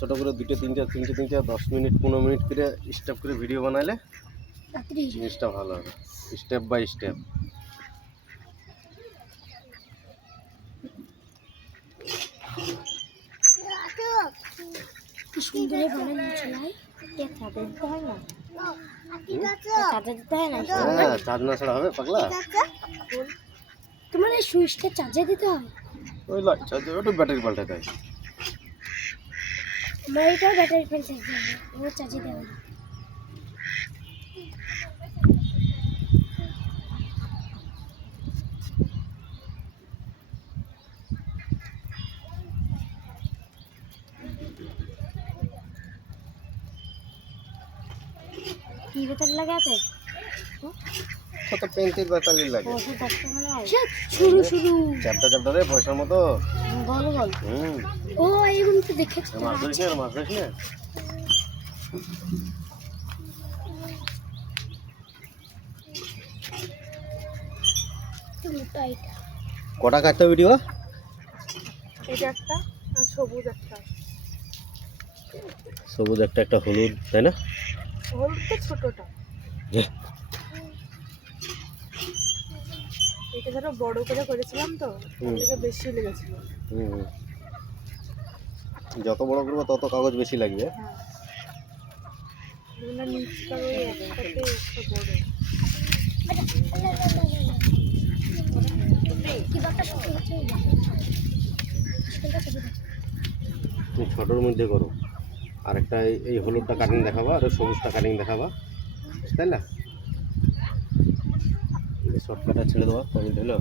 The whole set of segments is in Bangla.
ছোট করে 2টা 3টা 3টা 3টা 10 মিনিট 15 মিনিট করে স্টেপ করে ভিডিও বানাইলে জিনিসটা ভালো হবে, স্টেপ বাই স্টেপ। সুন্দর বানানো চলাই চার্জার দিতে হয় না, চার্জার দিতে হয় না। হ্যাঁ, চার্জ না ছাড়া হবে পাগলা? তোমার এই সুইচটা চার্জে দিতে হয়? ওই লাইট চার্জার, ওটা ব্যাটারি পাল্টাতে হয়। আমার এটাও ব্যাটারি ফেল চার্জ হবে, ওর চার্জে দেওয়া হয়। কি ব্যাটারি লাগাতে? কত পেন্সিল ব্যাটারি লাগে। শুরু শুরু চ্যাপ্টা চ্যাপ্টা রে পয়সার মতো গল গল। হুম, ও এরকম তো দেখেছি। মাছ ধরিস না, মাছ ধরিস না। কটা কাটতে ভিডিও? এটা একটা আর সবুজ একটা। সবুজ একটা, একটা হলুদ, তাই না? হলুদ তো ছোটটা, এটা ধরো বড় করে করেছিলাম তো ওটাকে বেশি লেগেছিল। হুম, যত বড় করবো তত কাগজ বেশি লাগবে। হ্যাঁ, মানে নিচটা ওই একটাতে একটা বড়। তুমি ছোটোর মধ্যে করো, আর একটা এই হলুদটা কাটিং দেখাবা আর সবুজটা কাটিং দেখাবা, তাই না? শর্টকাটটা ছেড়ে দেওয়া কমেন্ট হলো।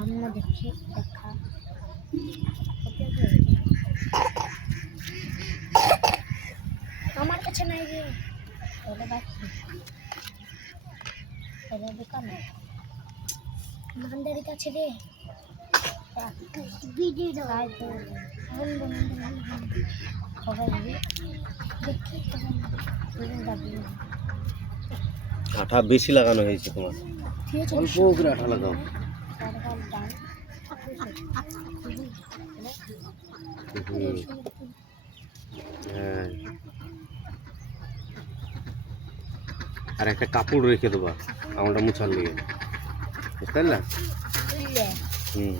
আমরা দেখি দেখা আমার কাছে নাই রে, দোকানে দোকানদারের কাছে রে। আঠা বেশি লাগানো হয়েছে তোমার, অল্প করে আঠা লাগাও। হ্যাঁ, আর একটা কাপড় রেখে দেবা আমারটা মুছার লেগে, বুঝতে পারলা? হুম,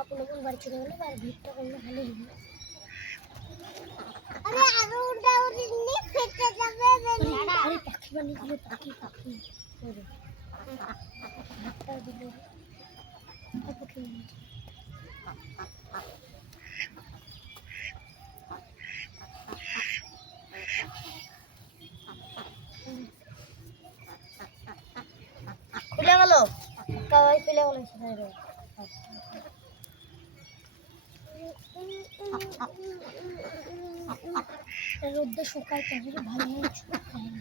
আপনার বাড়ি চলে গেলে আর ভিড়টা করলে ভালো হবে। আরে পাখি বানিয়ে দিলে পাখি পাখি করে হাতটা দিলে পাখি খুলে গেল, কাওয়াই খুলে গেল সেটা। রোদ্দে শুকায় তাহলে ভালো শুকায় না,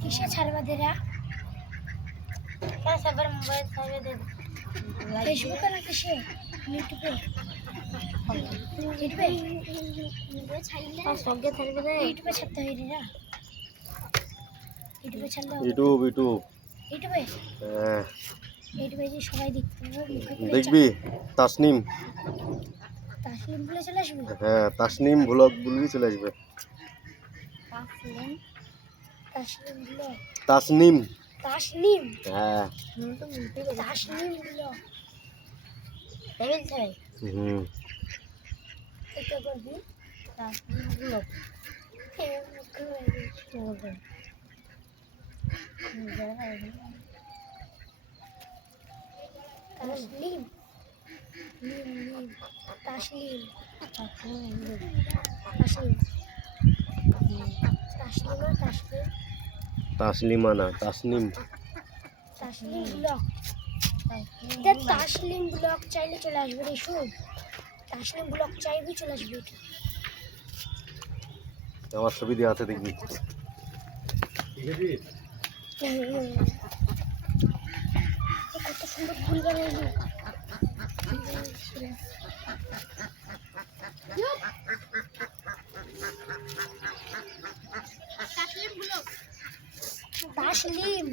কিসে ছাড়বা দেরা? क्या सबर मोबाइल सारे दे फेसबुक ना किसे यूट्यूब पे यूट्यूब ছাড়লে আর সঙ্গে থাকবে না, यूट्यूब ছাড়তে হয় না, यूट्यूब ছাড়লে ইউটিউব यूट्यूब হ্যাঁ यूट्यूब যে সবাই দেখতে পাবে। দেখবি তাসনিম, তাসলিম বলে চলে আসবে। হ্যাঁ তাসনিম ব্লগ বলবি চলে আসবে। তাসলিম তাসলিম ব্লগ তাসনিম তাসলিম হ্যাঁ তাসলিম ব্লগ লেভেল 3 হুম এটা করবি তাসলিম ব্লগ তাসলিম নিম তাসলিম তাসলিম তাসলিম তাসলিমানা তাসনিম তাসলিম ব্লগ তাসলিম ব্লগ চাইলে চলে আসবে রে শুন তাসলিম ব্লগ চাইবি চলে আসবে আমার ছবি দেওয়া আছে দেখবি। কত সুন্দর ফুল বানাইলি তাসলিম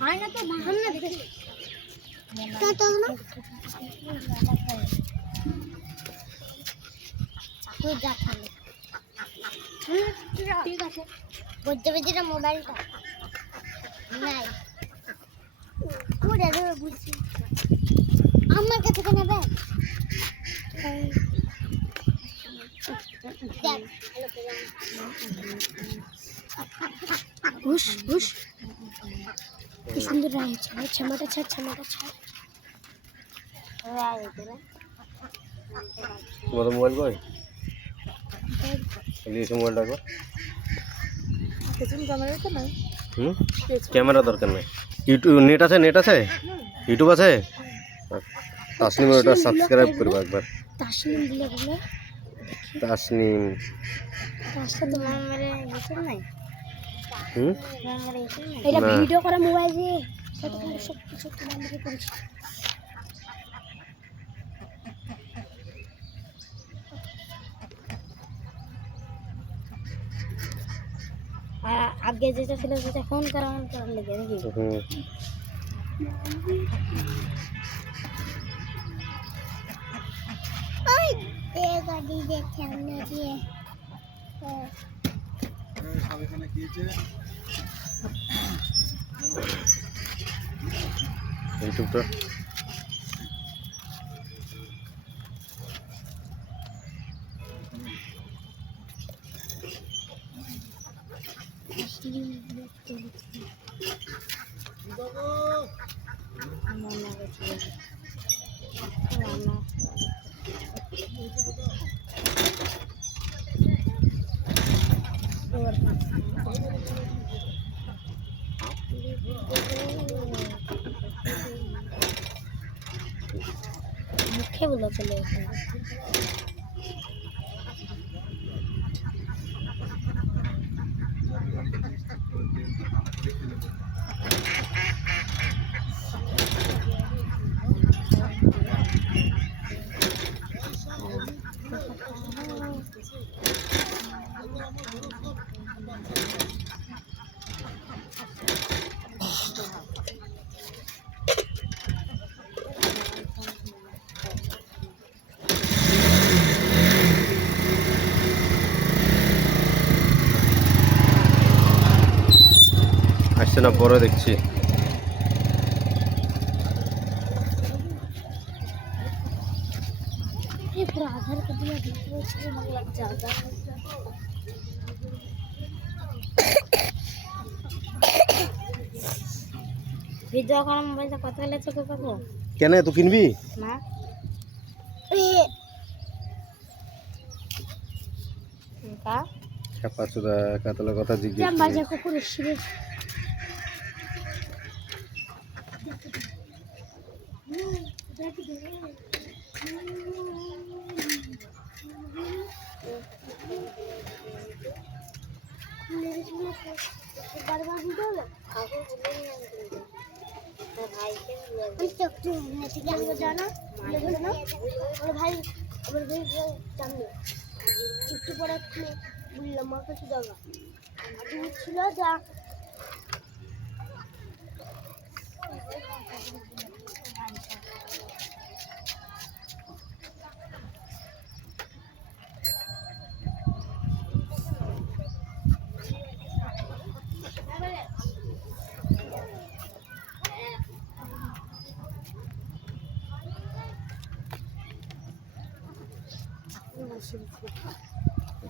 হয় না তো বাহান না দেখে তো না তুই যা খালি ঠিক আছে বলতে বলতে মোবাইলটা নাই কোড়া দেবে বুঝছি আমার কাছে কেন নেবে হুশ হুশ কি সুন্দর রয়েছে ছামাটা ছাড় তোমাদের মোবাইল কই এসে মোবাইল রাখো। হুম ক্যামেরা দরকার নেই। ইউটিউব নেট আছে ইউটিউব আছে। তাসনিমের ওটা সাবস্ক্রাইব করবো একবার। তাসলিম বলে বলে তাসনিম তোমার মানে ইউটিউব নাই হুম এটা না। ভিডিও করা মোবাইল দিয়ে কত সুন্দর সব কিছু তোমার মুখে করেছি আগে যেটা ছিল সেটা ফোন করার লেগে নাকি হুম ওই দে গাড়ি দেখে আমরা দিয়ে ইউটিউবটা মুখে বলে চলে আসছে না পরে দেখছি। ये पूरा आधार कार्ड दिया लग जाएगा ভিডিও করার মোবাইলটা কত হলে চোখে পাবো কেন তুই কিনবি না কা পাঁচশো কাতলা কথা জিজ্ঞেস জাম বাজে কুকুর শিরে বারবার ভিডিও ভাইকে ভাই সামনে একটু পরে বললাম আমার কাছে জায়গা ছিল যা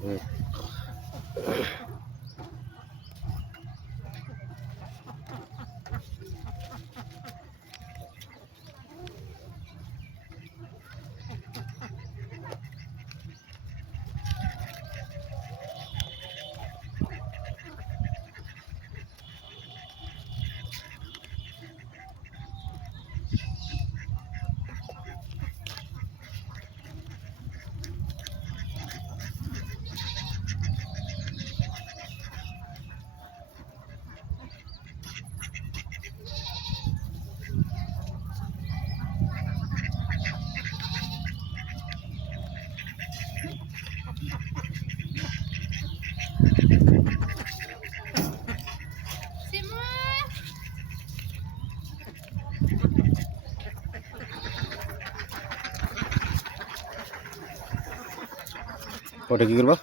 হুম। ওটা কি করবো?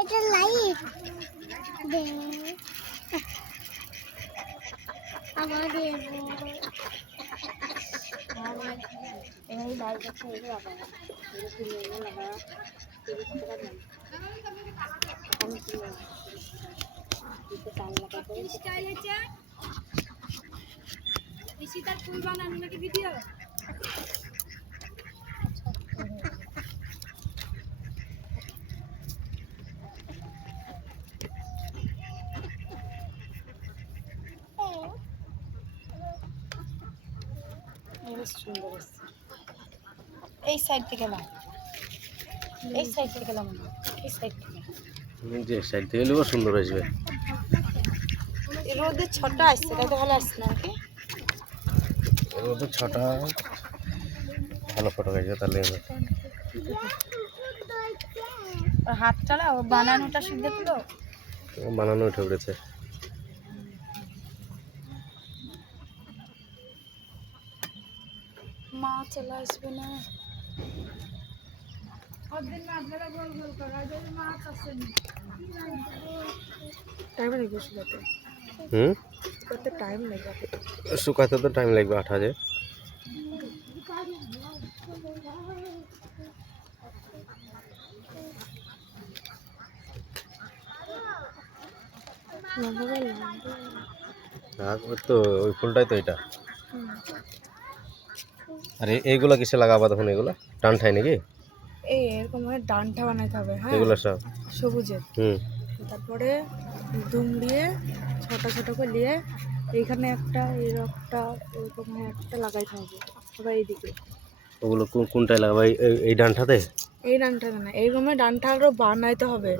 এটা লাইট আমাদের এই লাইট আছে এটা লাগা এটা কি লাগা এটা কি লাগা আমি কি লাগা এটা টান লাগাতে স্টাইল আছে ইসি তার ফুল বানানো নাকি ভিডিও সুন্দর এই সাইড থেকে না এই সাইড থেকে না এই সাইড থেকে যে সাইড থেকে নেবো সুন্দর আসবে। রোদে ছটা আসছে তাই তো ভালো আসছে নাকি রোদে ছটা ভালো ফটো আসবে তাহলে হাত চালা ও বানানোটা শুধু দেখলো বানানো উঠে উঠেছে। মা চলে আসবে না টাইম লাগবে শুকাতে কত টাইম লাগবে শুকাতে তো টাইম লাগবে 8 হাজার। তো ওই ফুলটাই তো এটা। আর এইগুলো কিসে লাগাবা তখন? এগুলো ডান্ঠাই নাকি? এই এরকম ভাবে ডান্ঠা বানাইতে হবে। হ্যাঁ এগুলো সব সবুজের। তারপরে দুম দিয়ে ছোট ছোট করে নিয়ে এইখানে একটা একটা এরকম একটা লাগাইতে হবে আবার এইদিকে। ওগুলো কোনটায় লাগাবা? এই ডান্ঠাতে? এই ডান্ঠাতে না, এইরকম ডান্ঠা আরো বানাইতে হবে।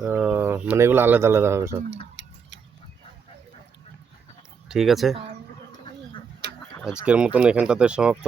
মানে এগুলো আলাদা আলাদা হবে সব। ঠিক আছে, আজকের মতন এখানটাতে সমাপ্ত।